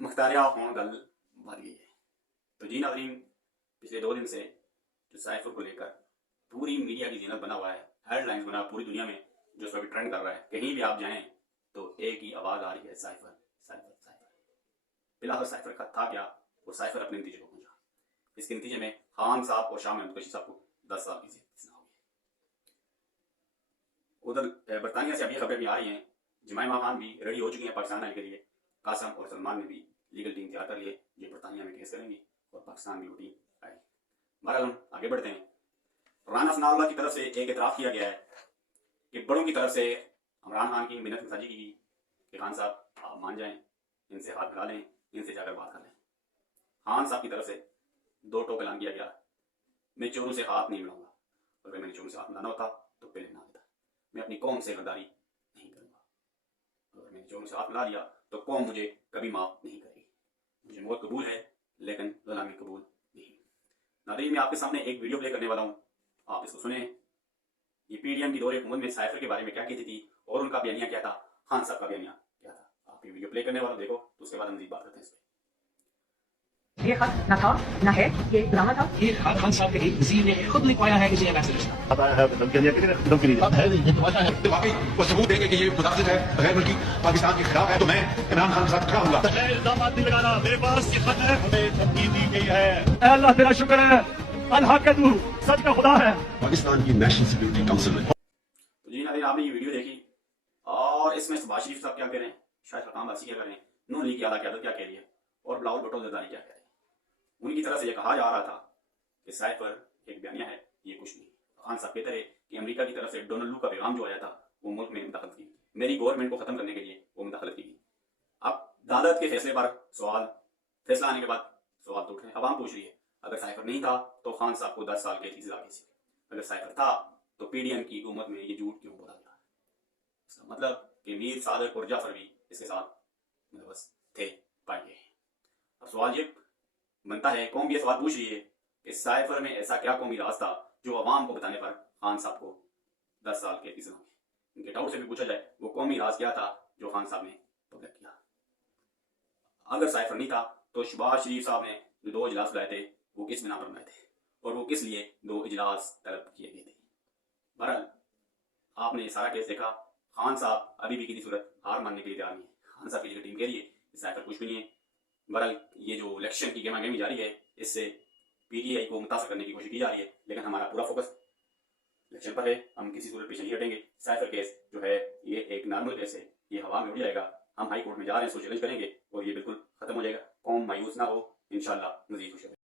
मुख्तारिया हों गल बढ़ गई है। तो जी नाज़रीन, पिछले 2 दिन से जो साइफर को लेकर पूरी मीडिया की जीनत बना हुआ है, हेडलाइंस बना पूरी दुनिया में, जो इस वक्त ट्रेंड कर रहा है, कहीं भी आप जाएं तो एक ही आवाज़ आ रही है, साइफर साइफर साइफर। फिलहाल साइफर का था क्या, वो साइफर अपने नतीजे को पहुंचा। इसके नतीजे में खान साहब और शाह महमूद कुरैशी साहब को 10 साल की सजा होगी। उधर बरतानिया से अभी खबरें भी आ रही हैं, जमाइमा खान भी रेडी हो चुकी हैं पाकिस्तान आने के लिए। कासम और सलमान ने भी लीगल टीम तैयार कर लिए, ये बरतानिया में केस करेंगी और पाकिस्तान भी उठी आएगी। बहरहाल हम आगे बढ़ते हैं। राना सनाउल्लाह की तरफ से एक इतराफ़ किया गया है कि बड़ों की तरफ से इमरान खान की मिन्नत मसाजी की कि खान साहब आप मान जाएं, इनसे हाथ मिला लें, इनसे जाकर बात कर लें। खान साहब की तरफ से 2 टोक ऐलान किया गया, मैं चोरों से हाथ नहीं मिलाऊंगा, और अगर मैंने चोरों से हाथ मिलाना होता तो पहले ना देता। मैं अपनी कौम से गद्दारी नहीं करूंगा, अगर मैंने चोरों से हाथ मिला दिया तो कौम मुझे कभी माफ नहीं करेगी। मुझे मौत कबूल है लेकिन गुलामी कबूल नहीं। नाज़रीन, मैं आपके सामने एक वीडियो प्ले करने वाला हूँ, आप इसको सुने। ये पीडीएम की दौरे हुकूमत में साइफर के बारे में क्या कहती थी और उनका बयानिया क्या था, खान साहब का बयानिया क्या था। आप ये वीडियो प्ले करने वाला देखो, तो उसके बाद हम मज़ीद बात करते हैं इस पर। ये खत न था न है, ये ड्रामा था। ये खान साहब के एक वज़ीर ने खुद लिखवाया है कि ये एम्बेसडर था। अब है ये तो वजह है, तो वाकई वो सबूत देंगे कि ये मुतासिर है, गैर मुल्की पाकिस्तान के खिलाफ है, तो मैं इमरान खान के साथ खड़ा हूंगा। इल्जाम नहीं लगाना, मेरे पास ये खत है, हमें धमकी दी गई है। अल्लाह तेरा शुक्र है, अल्लाह का तू सच का खुदा है। पाकिस्तान की नेशनल सिक्योरिटी काउंसिल में तो जी नाज़रीन, आपने ये वीडियो देखी और इसमें शहबाज शरीफ साहब क्या कह रहे हैं, शायद हकाम बासी क्या कर रहे हैं, नून लीग की आला क़यादत क्या कह रही है और बिलावल भुट्टो ज़रदारी क्या कह रहे हैं। उनकी तरफ से यह कहा जा रहा था कि साइफर एक बयानिया है, ये कुछ नहीं। खान साहब कहते रहे कि अमेरिका की तरफ से डोनाल्ड लू का पैगाम जो आया था वो मुल्क में मुदाखलत की, मेरी गवर्नमेंट को खत्म करने के लिए वो मुदाखलत की। अब अदालत के फैसले पर सवाल, फैसला आने के बाद सवाल तो उठ रहे हैं। अवाम पूछ रही है, अगर साइफर नहीं था तो खान साहब को 10 साल की सजा कैसी, अगर साइफर था तो पीडीएम की हुकूमत में ये झूठ क्यों बोला गया। इसका मतलब कि मीर सादिक और जाफर भी इसके साथ मुलव्वस थे, पाए गए। अब सवाल ये बनता है, कौम ये सवाल पूछ रही है कि साइफर में ऐसा क्या कौमी राज था जो अवाम को बताने पर खान साहब को 10 साल के सजा हुई। गेट आउट से भी पूछा जाए वो कौमी राज क्या था जो खान साहब ने पब्लिक किया। अगर साइफर नहीं था तो शहबाज शरीफ साहब ने जो 2 इजलास बुलाए थे वो किस बिना पर बुलाए थे और वो किस लिए 2 इजलास तलब किए गए थे। बहरहाल आपने ये सारा केस देखा, खान साहब अभी भी किसी सूरत हार मानने के लिए तैयार नहीं है। खान साहब की लीगल टीम कह रही है साइफर कुछ भी नहीं है। बहरहाल ये जो इलेक्शन की गेमा गेमी जारी है, इससे पीटीआई को मुतासर करने की कोशिश की जा रही है, लेकिन हमारा पूरा फोकस इलेक्शन पर है। हम किसी सूरत पीछे नहीं हटेंगे। साइफर केस जो है ये एक नॉर्मल केस है, ये हवा में उड़ जाएगा। हम हाई कोर्ट में जा रहे हैं, इसको चैलेंज करेंगे और ये बिल्कुल खत्म हो जाएगा। कौम मायूस ना हो, इंशाल्लाह मज़ीद खुश होगा।